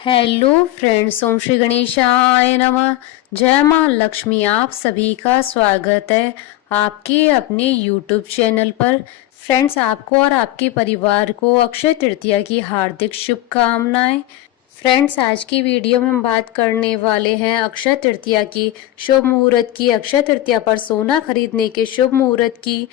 Hello friends, ओम श्री गणेशाय नमः। जय मां लक्ष्मी। आप सभी का स्वागत है आपके अपने यूट्यूब चैनल पर। फ्रेंड्स, आपको और आपके परिवार को अक्षय तृतीया की हार्दिक शुभकामनाएं। फ्रेंड्स, आज की वीडियो में हम बात करने वाले हैं अक्षय तृतीया की शुभ मुहूर्त की, अक्षय तृतीया पर सोना खरीदने के शुभ मुहूर्त की,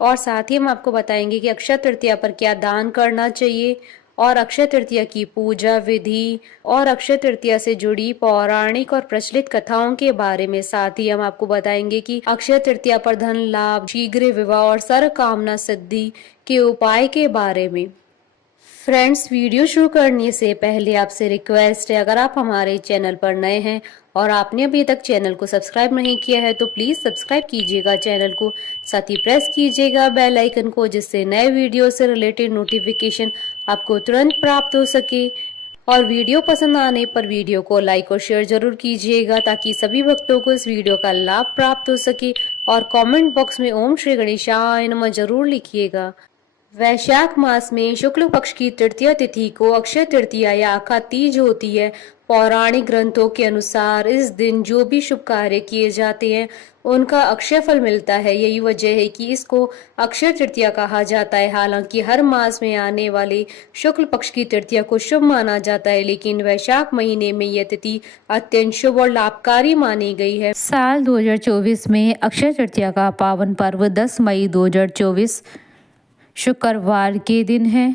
और साथ ही हम आपको बताएंगे कि अक्षय तृतीया पर क्या दान करना चाहिए और अक्षय तृतीया की पूजा विधि और अक्षय तृतीया से जुड़ी पौराणिक और प्रचलित कथाओं के बारे में। साथ ही हम आपको बताएंगे कि अक्षय तृतीया पर धन लाभ, शीघ्र विवाह और सर्व कामना सिद्धि के उपाय के बारे में। फ्रेंड्स, वीडियो शुरू करने से पहले आपसे रिक्वेस्ट है, अगर आप हमारे चैनल पर नए हैं और आपने अभी तक चैनल को सब्सक्राइब नहीं किया है तो प्लीज़ सब्सक्राइब कीजिएगा चैनल को, साथ ही प्रेस कीजिएगा बेल आइकन को, जिससे नए वीडियो से रिलेटेड नोटिफिकेशन आपको तुरंत प्राप्त हो सके। और वीडियो पसंद आने पर वीडियो को लाइक और शेयर जरूर कीजिएगा ताकि सभी भक्तों को इस वीडियो का लाभ प्राप्त हो सके। और कमेंट बॉक्स में ओम श्री गणेशाय नमः जरूर लिखिएगा। वैशाख मास में शुक्ल पक्ष की तृतीया तिथि को अक्षय तृतीया या आखा तीज होती है। पौराणिक ग्रंथों के अनुसार इस दिन जो भी शुभ कार्य किए जाते हैं उनका अक्षय फल मिलता है। यही वजह है कि इसको अक्षय तृतीया कहा जाता है। हालांकि हर मास में आने वाले शुक्ल पक्ष की तृतीया को शुभ माना जाता है, लेकिन वैशाख महीने में यह तिथि अत्यंत शुभ और लाभकारी मानी गई है। साल 2024 में अक्षय तृतीया का पावन पर्व 10 मई 2024 शुक्रवार के दिन है।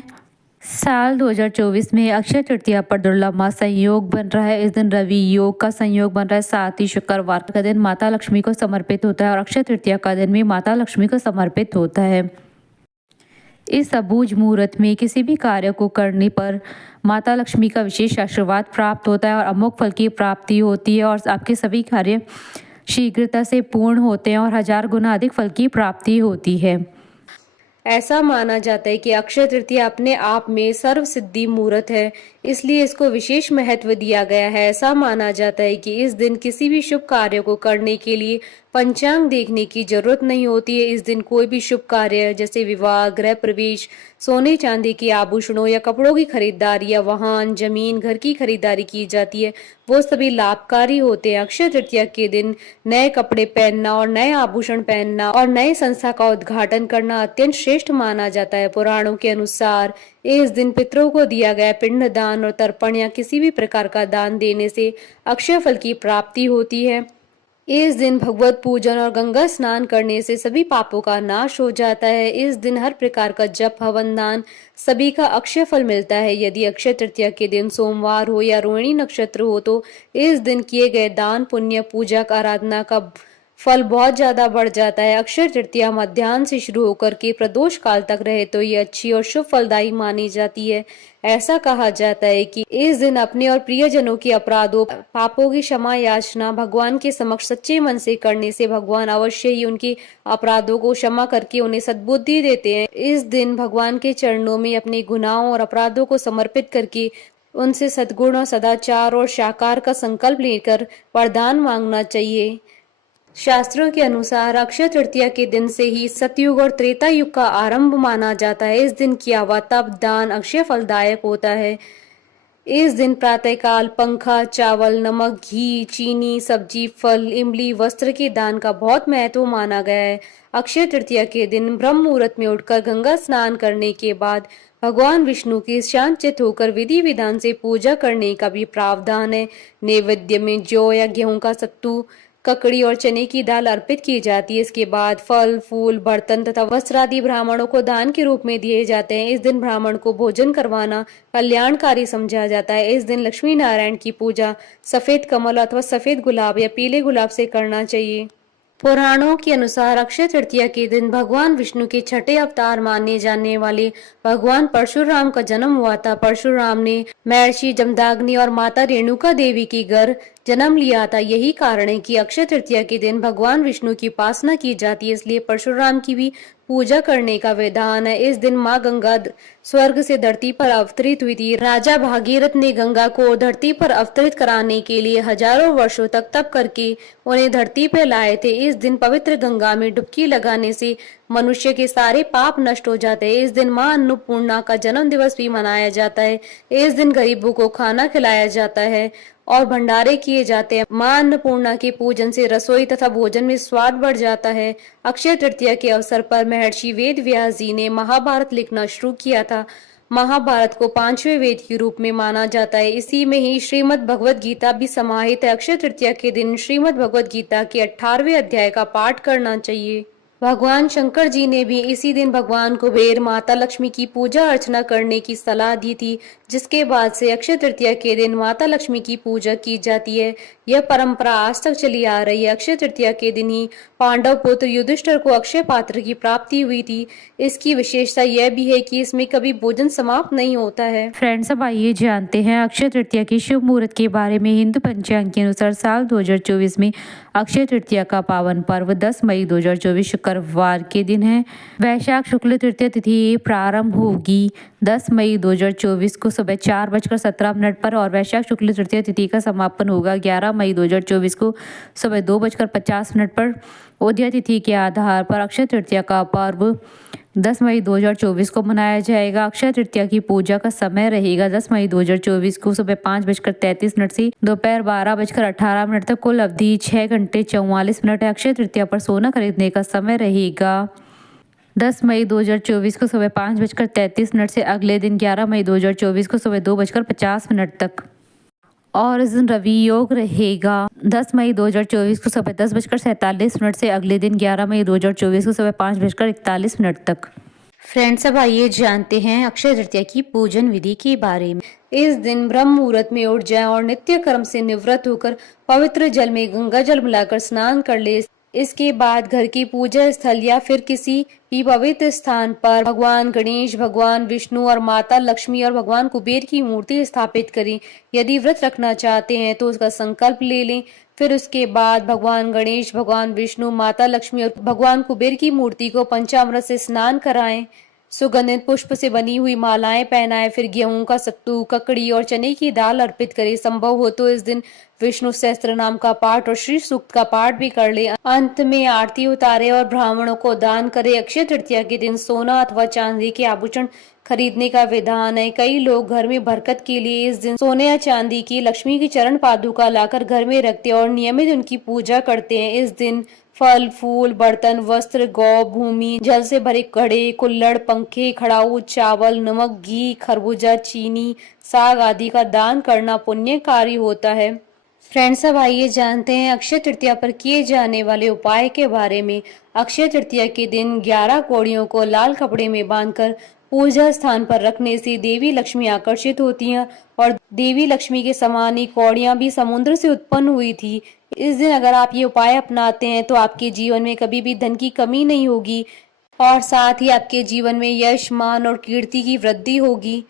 साल 2024 में अक्षय तृतीया पर दुर्लभ मास संयोग बन रहा है। इस दिन रवि योग का संयोग बन रहा है। साथ ही शुक्रवार का दिन माता लक्ष्मी को समर्पित होता है और अक्षय तृतीया का दिन भी माता लक्ष्मी को समर्पित होता है। इस अबूझ मुहूर्त में किसी भी कार्य को करने पर माता लक्ष्मी का विशेष आशीर्वाद प्राप्त होता है और अमोघ फल की प्राप्ति होती है और आपके सभी कार्य शीघ्रता से पूर्ण होते हैं और 1000 गुना अधिक फल की प्राप्ति होती है। ऐसा माना जाता है कि अक्षय तृतीया अपने आप में सर्व सिद्धि मुहूर्त है, इसलिए इसको विशेष महत्व दिया गया है। ऐसा माना जाता है कि इस दिन किसी भी शुभ कार्य को करने के लिए पंचांग देखने की जरूरत नहीं होती है। इस दिन कोई भी शुभ कार्य जैसे विवाह, गृह प्रवेश, सोने चांदी के आभूषणों या कपड़ों की खरीदारी या वाहन, जमीन, घर की खरीदारी की जाती है, वो सभी लाभकारी होते हैं। अक्षय तृतीया के दिन नए कपड़े पहनना और नए आभूषण पहनना और नए संस्था का उद्घाटन करना अत्यंत श्रेष्ठ माना जाता है। पुराणों के अनुसार इस दिन पितरों को दिया गया पिंड दान और तर्पण या किसी भी प्रकार का दान देने से अक्षय फल की प्राप्ति होती है। इस दिन भगवत पूजन और गंगा स्नान करने से सभी पापों का नाश हो जाता है। इस दिन हर प्रकार का जप, हवन, दान सभी का अक्षय फल मिलता है। यदि अक्षय तृतीया के दिन सोमवार हो या रोहिणी नक्षत्र हो तो इस दिन किए गए दान, पुण्य, पूजा, आराधना का फल बहुत ज्यादा बढ़ जाता है। अक्षय तृतीया मध्याह्न से शुरू होकर के प्रदोष काल तक रहे तो ये अच्छी और शुभ फलदायी मानी जाती है। ऐसा कहा जाता है कि इस दिन अपने और प्रियजनों के अपराधों, पापों की क्षमा याचना भगवान के समक्ष सच्चे मन से करने से भगवान अवश्य ही उनके अपराधों को क्षमा करके उन्हें सद्बुद्धि देते हैं। इस दिन भगवान के चरणों में अपने गुनाहों और अपराधों को समर्पित करके उनसे सद्गुण और सदाचार और साकार का संकल्प लेकर वरदान मांगना चाहिए। शास्त्रों के अनुसार अक्षय तृतीया के दिन से ही सतयुग और त्रेता युग का आरंभ माना जाता है। इस दिन किया हुआ तप, दान अक्षय फलदायक होता है। इस दिन प्रातःकाल पंखा, चावल, नमक, घी, चीनी, सब्जी, फल, इमली, वस्त्र के दान का बहुत महत्व माना गया है। अक्षय तृतीया के दिन ब्रह्म मुहूर्त में उठकर गंगा स्नान करने के बाद भगवान विष्णु की शांतचित्त होकर विधि विधान से पूजा करने का भी प्रावधान है। नैवेद्य में जौ या गेहूं का सत्तू, ककड़ी और चने की दाल अर्पित की जाती है। इसके बाद फल, फूल, बर्तन तथा वस्त्र आदि ब्राह्मणों को दान के रूप में दिए जाते हैं। इस दिन ब्राह्मण को भोजन करवाना कल्याणकारी समझा जाता है। इस दिन लक्ष्मी नारायण की पूजा सफेद कमल अथवा सफेद गुलाब या पीले गुलाब से करना चाहिए। पुराणों के अनुसार अक्षय तृतीया के दिन भगवान विष्णु के छठे अवतार माने जाने वाले भगवान परशुराम का जन्म हुआ था। परशुराम ने महर्षि जमदाग्नि और माता रेणुका देवी की घर जन्म लिया था। यही कारण है कि अक्षय तृतीया के दिन भगवान विष्णु की उपासना की जाती है, इसलिए परशुराम की भी पूजा करने का विधान है। इस दिन माँ गंगा स्वर्ग से धरती पर अवतरित हुई थी। राजा भागीरथ ने गंगा को धरती पर अवतरित कराने के लिए हजारों वर्षों तक तप करके उन्हें धरती पर लाए थे। इस दिन पवित्र गंगा में डुबकी लगाने से मनुष्य के सारे पाप नष्ट हो जाते हैं। इस दिन माँ अन्नपूर्णा का जन्म दिवस भी मनाया जाता है। इस दिन गरीबों को खाना खिलाया जाता है और भंडारे किए जाते हैं। माँ अन्नपूर्णा के पूजन से रसोई तथा भोजन में स्वाद बढ़ जाता है। अक्षय तृतीया के अवसर पर महर्षि वेद व्यास जी ने महाभारत लिखना शुरू किया था। महाभारत को पांचवें वेद के रूप में माना जाता है। इसी में ही श्रीमद् भगवत गीता भी समाहित है। अक्षय तृतीया के दिन श्रीमद् भगवत गीता के 18वें अध्याय का पाठ करना चाहिए। भगवान शंकर जी ने भी इसी दिन भगवान कुबेर, माता लक्ष्मी की पूजा अर्चना करने की सलाह दी थी, जिसके बाद से अक्षय तृतीया के दिन माता लक्ष्मी की पूजा की जाती है। यह परंपरा आज तक चली आ रही है। अक्षय तृतीया के दिन ही पांडव पुत्र युधिष्ठिर को अक्षय पात्र की प्राप्ति हुई थी। इसकी विशेषता यह भी है कि इसमें कभी भोजन समाप्त नहीं होता है। फ्रेंड्स, अब आइए जानते हैं अक्षय तृतीया के शुभ मुहूर्त के बारे में। हिंदू पंचांग के अनुसार साल 2024 में अक्षय तृतीया का पावन पर्व 10 मई 2024 शुक्रवार के दिन है। वैशाख शुक्ल तृतीया तिथि प्रारंभ होगी 10 मई 2024 को सुबह 4:17 पर और वैशाख शुक्ल तृतीया तिथि का समापन होगा 11 मई 2024 को सुबह 2:50 पर। उदया तिथि के आधार पर अक्षय तृतीया का पर्व 10 मई 2024 को मनाया जाएगा। अक्षय तृतीया की पूजा का समय रहेगा 10 मई 2024 को सुबह 5:33 से दोपहर 12:18 तक। कुल अवधि 6 घंटे 44 मिनट है। अक्षय तृतीया पर सोना खरीदने का समय रहेगा 10 मई 2024 को सुबह 5:33 से अगले दिन 11 मई 2024 को सुबह 2:50 तक। और इस दिन रवि योग रहेगा 10 मई 2024 को सुबह 10:47 से अगले दिन 11 मई 2024 को सुबह 5:41 तक। फ्रेंड्स, अब आइए जानते हैं अक्षय तृतीया की पूजन विधि के बारे में। इस दिन ब्रह्म मुहूर्त में उठ जाएं और नित्य कर्म से निवृत्त होकर पवित्र जल में गंगा जल मिलाकर स्नान कर ले। इसके बाद घर की पूजा स्थल या फिर किसी भी पवित्र स्थान पर भगवान गणेश, भगवान विष्णु और माता लक्ष्मी और भगवान कुबेर की मूर्ति स्थापित करें। यदि व्रत रखना चाहते हैं तो उसका संकल्प ले लें। फिर उसके बाद भगवान गणेश, भगवान विष्णु, माता लक्ष्मी और भगवान कुबेर की मूर्ति को पंचामृत से स्नान कराएं। सुगंधित पुष्प से बनी हुई मालाएं पहनाएं। फिर गेहूं का सत्तू, ककड़ी और चने की दाल अर्पित करें। संभव हो तो इस दिन विष्णु सहस्त्र नाम का पाठ और श्री सूक्त का पाठ भी कर ले। अंत में आरती उतारे और ब्राह्मणों को दान करे। अक्षय तृतीया के दिन सोना अथवा चांदी के आभूषण खरीदने का विधान है। कई लोग घर में बरकत के लिए इस दिन सोने या चांदी की लक्ष्मी की चरण पादुका लाकर घर में रखते और नियमित उनकी पूजा करते हैं। इस दिन फल, फूल, बर्तन, वस्त्र, गौ, भूमि, जल से भरे घड़े, कुल्हड़, पंखे, खड़ाऊ, चावल, नमक, घी, खरबूजा, चीनी, साग आदि का दान करना पुण्यकारी होता है। फ्रेंड्स, अब आइए जानते हैं अक्षय तृतीया पर किए जाने वाले उपाय के बारे में। अक्षय तृतीया के दिन 11 कौड़ियों को लाल कपड़े में बांधकर पूजा स्थान पर रखने से देवी लक्ष्मी आकर्षित होती हैं और देवी लक्ष्मी के समान ही कौड़ियां भी समुद्र से उत्पन्न हुई थी। इस दिन अगर आप ये उपाय अपनाते हैं तो आपके जीवन में कभी भी धन की कमी नहीं होगी और साथ ही आपके जीवन में यश, मान और कीर्ति की वृद्धि होगी।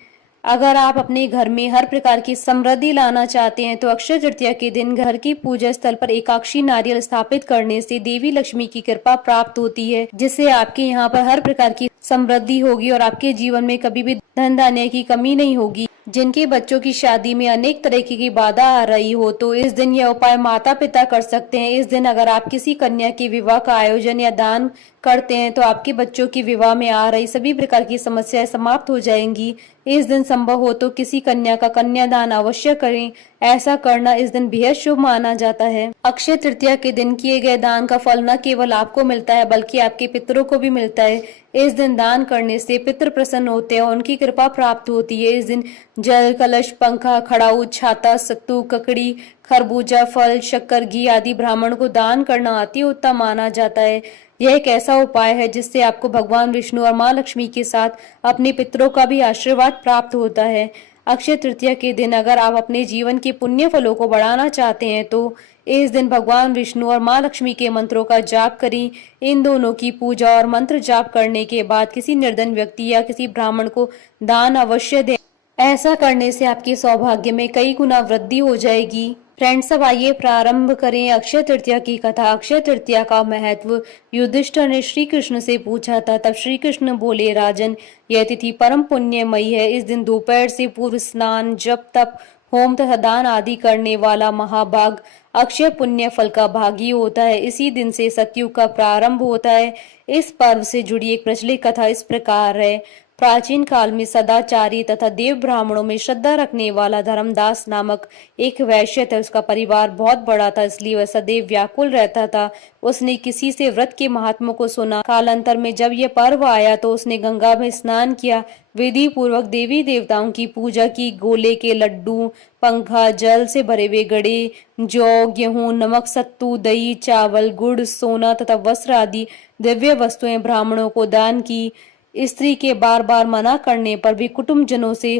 अगर आप अपने घर में हर प्रकार की समृद्धि लाना चाहते हैं तो अक्षय तृतीया के दिन घर की पूजा स्थल पर एकाक्षी नारियल स्थापित करने से देवी लक्ष्मी की कृपा प्राप्त होती है, जिससे आपके यहाँ पर हर प्रकार की समृद्धि होगी और आपके जीवन में कभी भी धन धान्य की कमी नहीं होगी। जिनके बच्चों की शादी में अनेक तरह की बाधा आ रही हो तो इस दिन यह उपाय माता पिता कर सकते हैं। इस दिन अगर आप किसी कन्या के विवाह का आयोजन या दान करते हैं तो आपके बच्चों की विवाह में आ रही सभी प्रकार की समस्याएं समाप्त हो जाएंगी। इस दिन संभव हो तो किसी कन्या का कन्यादान अवश्य करें। ऐसा करना इस दिन बेहद शुभ माना जाता है। अक्षय तृतीया के दिन किए गए दान का फल न केवल आपको मिलता है बल्कि आपके पितरों को भी मिलता है। इस दिन दान करने से पितृ प्रसन्न होते हैं और उनकी कृपा प्राप्त होती है। इस दिन जल, कलश, पंखा, खड़ाऊ, छाता, सत्तू, ककड़ी, खरबूजा, फल, शक्कर, घी आदि ब्राह्मण को दान करना अति उत्तम माना जाता है। यह एक ऐसा उपाय है जिससे आपको भगवान विष्णु और माँ लक्ष्मी के साथ अपने पितरों का भी आशीर्वाद प्राप्त होता है। अक्षय तृतीया के दिन अगर आप अपने जीवन के पुण्य फलों को बढ़ाना चाहते हैं तो इस दिन भगवान विष्णु और माँ लक्ष्मी के मंत्रों का जाप करें। इन दोनों की पूजा और मंत्र जाप करने के बाद किसी निर्धन व्यक्ति या किसी ब्राह्मण को दान अवश्य दें। ऐसा करने से आपके सौभाग्य में कई गुना वृद्धि हो जाएगी। फ्रेंड्स, अब आइए प्रारंभ करें अक्षय तृतीया की कथा। अक्षय तृतीया का महत्व युधिष्ठिर ने श्री कृष्ण से पूछा था। तब श्री कृष्ण बोले, राजन, यह तिथि परम पुण्यमयी है। इस दिन दोपहर से पूर्व स्नान, जप, तप, होम तथा दान आदि करने वाला महाभाग अक्षय पुण्य फल का भागी होता है। इसी दिन से सतयुग का प्रारंभ होता है। इस पर्व से जुड़ी एक प्रचलित कथा इस प्रकार है। प्राचीन काल में सदाचारी तथा देव ब्राह्मणों में श्रद्धा रखने वाला धर्मदास नामक एक वैश्य था। उसका परिवार बहुत बड़ा था, इसलिए वह सदैव व्याकुल रहता था। उसने किसी से व्रत के महात्म्य को सुना। कालांतर में जब यह पर्व आया तो उसने गंगा में स्नान किया, विधि पूर्वक देवी देवताओं की पूजा की। गोले के लड्डू, पंखा, जल से भरे हुए गड़े, जौ, गेहूं, नमक, सत्तू, दही, चावल, गुड़, सोना तथा वस्त्र आदि दिव्य वस्तुएं ब्राह्मणों को दान की। स्त्री के बार बार मना करने पर भी, कुटुंबजनों से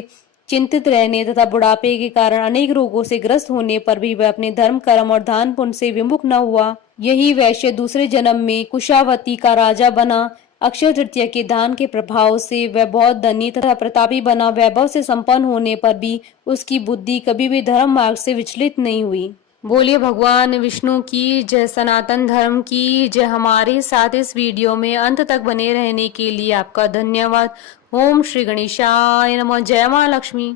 चिंतित रहने तथा बुढ़ापे के कारण अनेक रोगों से ग्रस्त होने पर भी वह अपने धर्म, कर्म और दान पुण्य से विमुख न हुआ। यही वैश्य दूसरे जन्म में कुशावती का राजा बना। अक्षय तृतीया के दान के प्रभाव से वह बहुत धनी तथा प्रतापी बना। वैभव से संपन्न होने पर भी उसकी बुद्धि कभी भी धर्म मार्ग से विचलित नहीं हुई। बोलिए भगवान विष्णु की जय, सनातन धर्म की जय। हमारे साथ इस वीडियो में अंत तक बने रहने के लिए आपका धन्यवाद। ओम श्री गणेशाय नमः। जय मां लक्ष्मी।